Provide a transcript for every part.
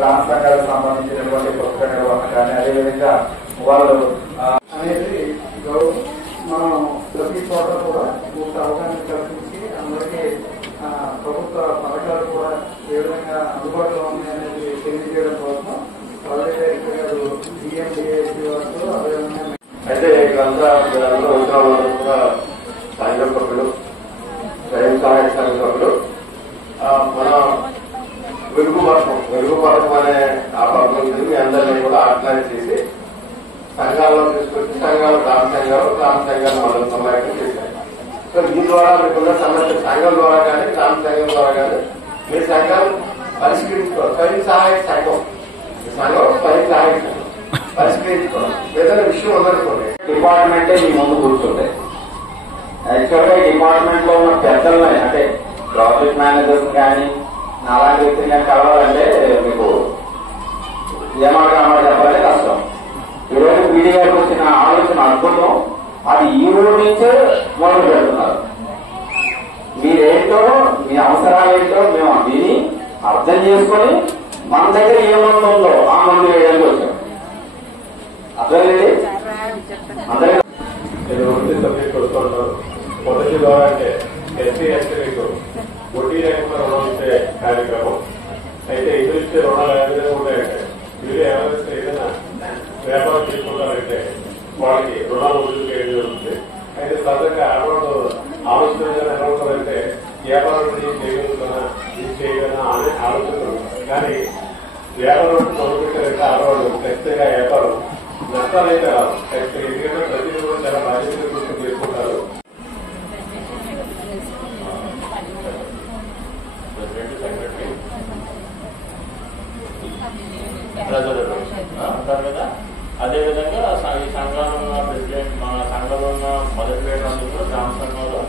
గ్రామ సంఘాలకు సంబంధించినటువంటి పుస్తక నిర్వహణ కానీ అదేవిధంగా వాళ్ళు అనేది మనం ప్రతి చోట కూడా పూర్తి అవగాహన కల్పించి అందరికీ ప్రభుత్వ పథకాలు కూడా ఏ విధంగా అందుబాటులో ఉన్నాయనేది తెలియజేయడం కోసం డైరెక్టర్ గారు డిఎండిఏసీ వారితో అదేవిధంగా అయితే ఇక్కడంతా వచ్చిన వాళ్ళు కూడా సాయంత్రం సభ్యులు స్వయం సహాయక సంఘ సభ్యులు మన వెలుగు పథకం అనే ఆ పథకం మీ అందరినీ కూడా ఆర్గనైజ్ చేసి సంఘాల్లో తీసుకొచ్చి సంఘాలు గ్రామ సంఘాలు మనం సమాయకం చేశారు. సో దీని ద్వారా మీకున్న సమస్య సంఘం ద్వారా కానీ గ్రామ సంఘం ద్వారా కానీ మీ సంఘం పరిష్కరించుకోవాలి. స్వయం సహాయక సంఘం స్వయం సహాయక సంఘం పరిష్కరించుకోవాలి. ఏదైనా విషయం ఉందనుకోండి డిపార్ట్మెంటే మీ ముందు కూర్చుంటాయి. యాక్చువల్ గా డిపార్ట్మెంట్ లో ఉన్న పెద్దలని అంటే ప్రాజెక్ట్ మేనేజర్స్ కానీ అలాంటి వ్యక్తిని కానీ కలవాలంటే మీకు ఏమాట చెప్పాలంటే కష్టం. ఈరోజు పీడీ గారికి వచ్చిన ఆలోచన అద్భుతం. అది ఈ ఊరు నుంచే మొదలు పెడుతున్నారు. మీరేంటో మీ అవసరాలు ఏంటో మేము విని అర్థం చేసుకొని మన దగ్గర ఏ మందు ఉందో ఆ మందు వేయడానికి వచ్చాం. అర్థమైంది అందరూ కొడుతున్నారు. మొదటి ద్వారా అంటే ఎస్సీ ఎస్టీలకు వడ్డీ లేకుండా రుణం ఇచ్చే కార్యక్రమం. అయితే ఇద్దరు ఇచ్చే రుణాలు ఏ విధంగా ఉంటాయంటే వీళ్ళు ఎవరైతే ఏదైనా వ్యాపారం చేసుకుంటారంటే వాళ్ళకి రుణాలు వసూలు చేయడం జరుగుతుంది. అయితే సహజంగా ఆడవాళ్ళు ఆలోచనగా ఎలా ఉంటుందంటే వ్యాపారం చేయగలుగుతున్నా ఇది చేయగలనా అనే ఆలోచనలు. కానీ వ్యాపారం మొదలుపెట్టారంటే ఆడవాళ్ళు ఖచ్చితంగా వ్యాపారం నష్టాలైతే రాదు. ఎందుకంటే ప్రతి కూడా చాలా బాధ్యతలు కూర్చొని చేసుకుంటారు. అంటారు కదా. అదేవిధంగా ఈ సంఘంలో ఉన్న ప్రెసిడెంట్ మన సంఘంలో ఉన్న మొదటి పేరు కూడా గ్రామ సంఘంలో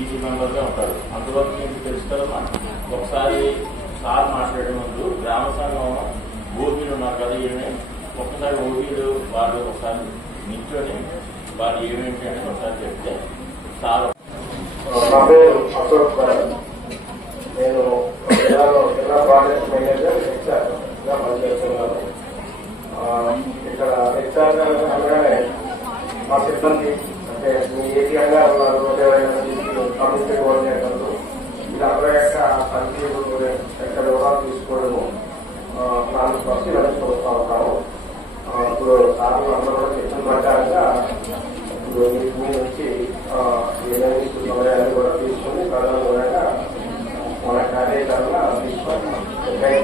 ఈసీ మెంబర్ గా ఉంటారు. అందులో మీకు తెలుసు కదమ్మా. ఒకసారి సార్ మాట్లాడే ముందు గ్రామ సంఘం ఓపీలు ఉన్నారు కదా, ఏమి ఒక్కసారి ఓపీలు వాళ్ళు ఒకసారి నిల్చొని వాళ్ళు ఏమేంటి అని ఒకసారి చెప్తే సార్. నా పేరు అశోక్ గారు. నేను జిల్లా ప్రాజెక్ట్ మేనేజర్ హెచ్ఆర్గా పనిచేస్తున్నాను. ఇక్కడ హెచ్ఆర్ అనగానే మా సిబ్బంది అంటే మీ ఏటీఎం గారు ఉన్నారు, కమ్యూనిటీ కోఆర్డినేటర్లు వీళ్ళందరూ యొక్క పనితీరు ఎక్కడ వివరాలు తీసుకోవడము దాన్ని పరిశీలన చూస్తూ ఉంటాము. ఇప్పుడు సార్లు అందరూ కూడా చెప్పిన ప్రకారంగా ఇప్పుడు మీ నుంచి ఏమేమి సమయాన్ని కూడా తీసుకుని ప్రధానంగా మన కార్యక్రమణ తీసుకొని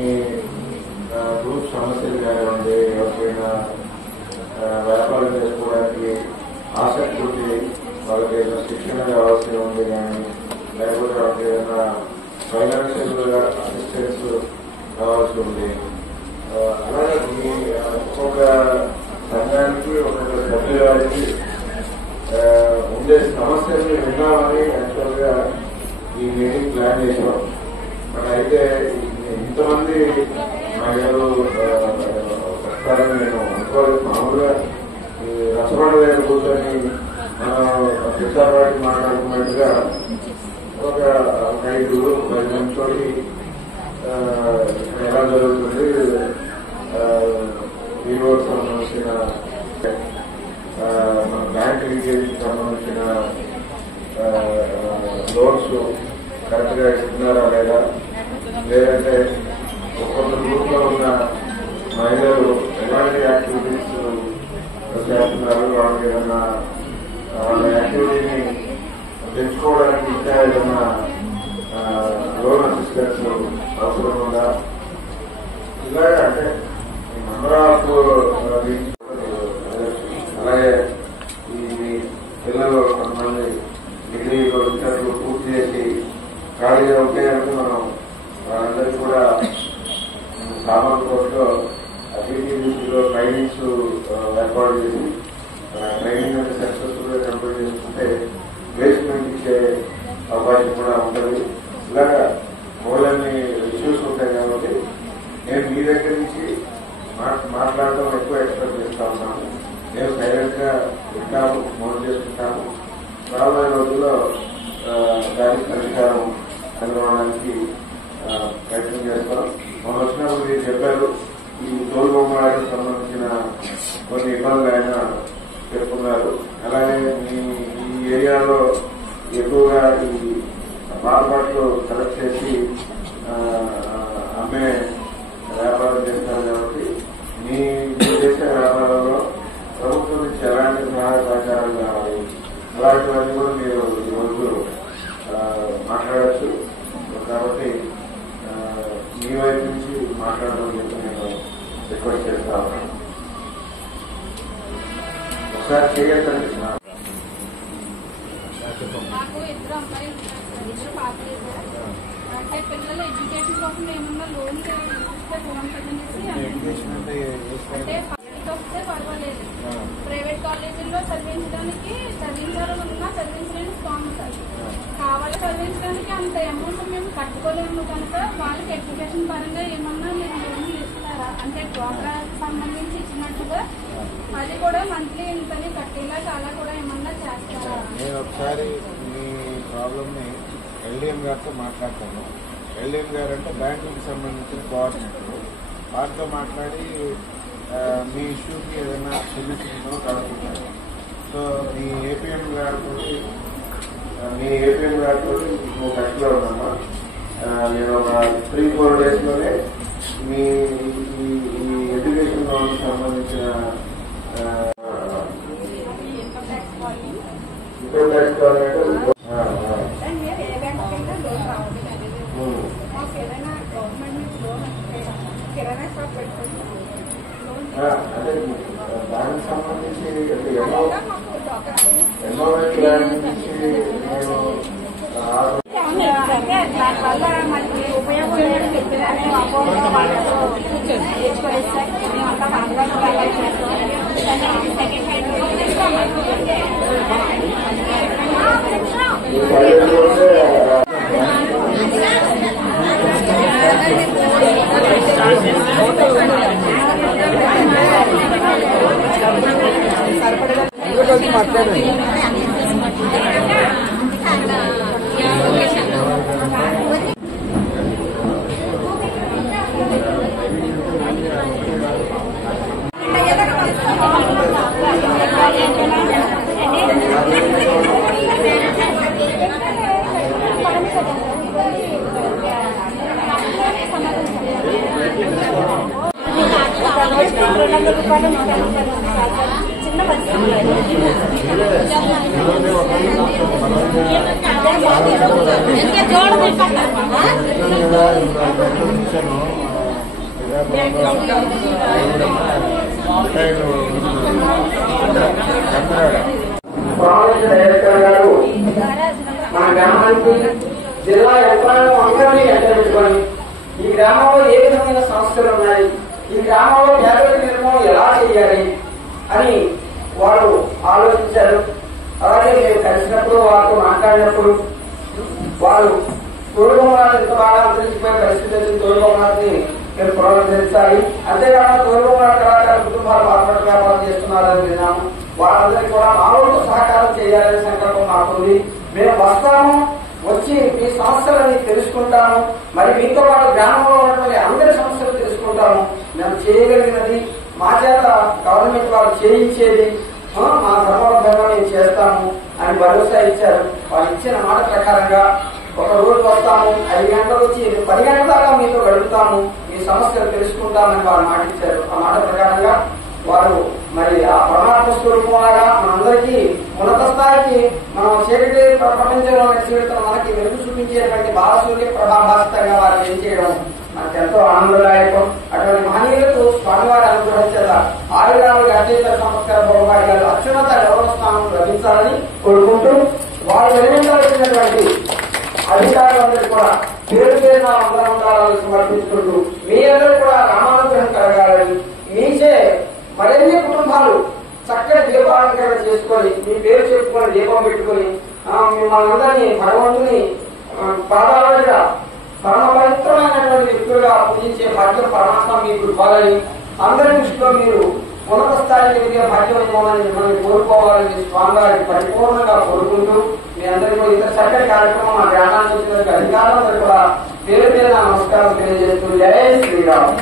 ఈ గ్రూప్ సమస్యలు కానివ్వండి, ఎవరికైనా వ్యాపారం చేసుకోవడానికి ఆసక్తి ఉంది, వాళ్ళకి ఏదైనా శిక్షణ కావాల్సి ఉంది కానీ లేకపోతే వాళ్ళకి ఏదైనా ఫైనాన్షియల్ అసిస్టెన్స్ కావాల్సి ఉంది. అలాగే ఒక్కొక్క సంఘానికి ఒక్కొక్క సభ్యురానికి ఉండే సమస్యల్ని విన్నామని యాక్చువల్ గా ఈ మీటింగ్ ప్లాన్ చేసాం. బట్ అయితే ఇంతమంది మహిళలు వస్తారని నేను అనుకోలేదు. మామూలుగా ఈ రసబండ దగ్గర కూర్చొని మనం పిచ్చాపాటి మాట్లాడుకున్నట్టుగా ఒక 5-10 నిమిషాలకి ఎలా జరుగుతుంది, వీవర్స్ సంబంధించిన మన బ్యాంక్ లీకేజ్కి సంబంధించిన లోన్స్ కరెక్ట్ గా ఇస్తున్నారా లేదా, లేదంటే ఒక్కొక్క గ్రూప్ లో ఉన్న మహిళలు ఎలాంటి యాక్టివిటీస్ చేస్తున్నారు, వాళ్ళకి ఏదైనా వాళ్ళ యాక్టివిటీని పెంచుకోవడానికి ఇంకా ఏదైనా లోన్ అసిస్టెన్స్ అవసరం ఉందా, ఇలాగే అంటే నెంబర్ ఆఫ్. అలాగే ఈ పిల్లలు కొంతమంది డిగ్రీలో ఇంటర్వ్యూ పూర్తి చేసి ఖాళీగా ఉంటే కనుక మనం వాళ్ళందరికీ కూడా సామాన్ కోర్టులో అగ్రికల్చర్లో ట్రైనింగ్స్ ఏర్పాటు చేసి ట్రైనింగ్ అంటే సక్సెస్ఫుల్ గా కంప్లీట్ చేసుకుంటే ప్లేస్మెంట్ ఇచ్చే అవకాశం కూడా ఉంటుంది. ఇలాగా మూలన్ని ఇష్యూస్ ఉంటాయి కాబట్టి నేను మీ దగ్గర నుంచి మాట్లాడటం ఎక్కువ ఎక్స్పెక్ట్ చేస్తా ఉన్నాను. నేను సైలెంట్ గా వింటాము, నోట్ చేసుకుంటాము. రాబోయే రోజుల్లో దానికి పరిష్కారం కనుగొనడానికి ప్రయత్నం చేస్తాం. మనం వచ్చినప్పుడు మీరు చెప్పారు ఈ తోలు బొమ్మలకు సంబంధించిన కొన్ని ఇబ్బందులు ఆయన చెప్పుకున్నారు. అలాగే ఈ ఏరియాలో ఎక్కువగా ఈ పాలపాట్లు కలెక్ట్ చేసి అమ్మే వ్యాపారం చేస్తారు కాబట్టి మీ చేసే వ్యాపారంలో ప్రభుత్వం నుంచి ఎలాంటి సహాయ సహకారాలు కావాలి అలాంటివన్నీ కూడా మీరు ఈరోజు మాట్లాడచ్చు. కాబట్టి మీ వైపు నుంచి మాట్లాడమని చెప్పి నేను రిక్వెస్ట్ చేస్తా ఉన్నాను. ఒకసారి చేయొద్దండి. నాకు ఇద్దరు అమ్మాయిలు ఇద్దరు పాపలు అంటే పిల్లల ఎడ్యుకేషన్ కోసం ఏమన్నా లోన్ అంటే వస్తే పర్వాలేదు. ప్రైవేట్ కాలేజీల్లో చదివించడానికి చదివించాలనుకున్నా చదివించలేని స్థానం ఉంటుంది. కావాలి చదివించడానికి అంత అమౌంట్ మేము కట్టుకోలేము కనుక వాళ్ళకి ఎడ్యుకేషన్ పరంగా ఏమన్నా మీరు లోన్లు ఇస్తారా? అంటే డ్వాక్రాకి సంబంధించి ఇచ్చినట్టుగా అది కూడా మంత్లీ ఇంతని కట్టేలా చాలా కూడా ఏమన్నా చేస్తారా? నేను ఒకసారి మీ ప్రాబ్లమ్ ని ఎల్డీఎం గారితో మాట్లాడతాను. ఎల్డీఎం గారు అంటే బ్యాంకుకి సంబంధించిన కోఆర్డినేటర్, వారితో మాట్లాడి మీ ఇష్యూకి ఏదైనా సొల్యూషన్ కనుక్కుంటారు. సో మీ ఏపీఎం గారితో నువ్వు టచ్లో ఉన్నామా? నేను ఒక 3-4 days లోనే మీ ఎడ్యుకేషన్ లోన్ సంబంధించిన ఇన్కమ్ ట్యాక్స్ కావాలంటే అంటే దానికి సంబంధించి ఎన్నో నుంచి నేను దానివల్ల మనకి ఉపయోగం మాట్లాడండి. డైరెక్టర్ గారు మన గ్రామానికి జిల్లా యంత్రాంగం అందరినీ ఎంటబెట్టుకొని ఈ గ్రామంలో ఏ విధమైన సమస్యలు ఉన్నాయి, ఈ గ్రామంలో పేదరిక నిర్మూలన ఎలా చేయాలి అని వారు ఆలోచించారు. అలాగే మేము కలిసినప్పుడు వారితో మాట్లాడినప్పుడు వారు తోడుబొమ్మలను ఎంత బాగా అంతరించిపోయే పరిస్థితి వచ్చిన తోడుబొమ్మలని మీరు పునరుద్ధరించాలి. అంతేకాకుండా తోడుబొమ్మల కళాకార కుటుంబాలు బాధపడి వ్యాపారం చేస్తున్నారని విన్నాము. వాళ్ళందరికీ కూడా మామూలు సహకారం చేయాలనే సంకల్పం మాకుంది. మేము వస్తాము, వచ్చి మీ సమస్యలని తెలుసుకుంటాము, మరి మీతో పాటు గ్రామంలో ఉన్నటువంటి అందరి సమస్యలు తెలుసుకుంటాము. మేము చేయగలిగినది మా చేత గవర్నమెంట్ వాళ్ళు చేయించేది మా ధర్మబద్ధంగా మేము చేస్తాము అని భరోసా ఇచ్చారు. వాళ్ళు ఇచ్చిన మాట ప్రకారంగా ఒక రోజు వస్తాము, 5 గంటలకు వచ్చి 10 గంటల దాకా మీతో గడుపుతాము, మీ సమస్యలు తెలుసుకుంటామని వారు మాట ఇచ్చారు. ఆ మాట ప్రకారంగా వారు మరి ఆ పరమాత్మ స్వరూపంగా మనందరికీ ఉన్నత స్థాయికి మనం చీకటి ప్రపంచంలో జీవితం మనకి వెలుగు చూపించేటువంటి బాలసూర్య ప్రభాభాసితంగా వారు ఏం చేయడం మనకు ఎంతో ఆనందదాయకం. అటువంటి మహనీయులకు స్వామివారి అనుగ్రహించేత ఆయురాలుగా అత్యంత సంస్కార భౌభాగ్యాలు అత్యున్నత గౌరవ స్థానం లభించాలని కోరుకుంటూ వారు వెలువరించాల్సినటువంటి అధికారులందరూ కూడా పేరు పేరున వందనాలు సమర్పించుకుంటూ మీ అందరూ కూడా రామానుగ్రహం కలగాలని, మీచే మరిన్ని కుటుంబాలు చక్కటి దీపాలంకరణ చేసుకొని మీ పేరు చెప్పుకొని దీపం పెట్టుకుని మిమ్మల్ని అందరినీ భగవంతుని పాదాలుగా పరమ పవిత్రమైనటువంటి వ్యక్తులుగా పూజించే భాగ్యం పరమాత్మ మీకు ఇవ్వాలని, అందరి దృష్టిలో మీరు ఉన్నత స్థాయికి ఎదిగే భాగ్యం ఇవ్వాలని మిమ్మల్ని కోరుకోవాలని స్వామివారికి పరిపూర్ణంగా కోరుకుంటూ మీ అందరికీ ఇంత చక్కటి కార్యక్రమం మా గ్రామానికి వచ్చిన అధికారులందరూ కూడా పేరు మీద నమస్కారం తెలియజేస్తూ జై శ్రీరామ్.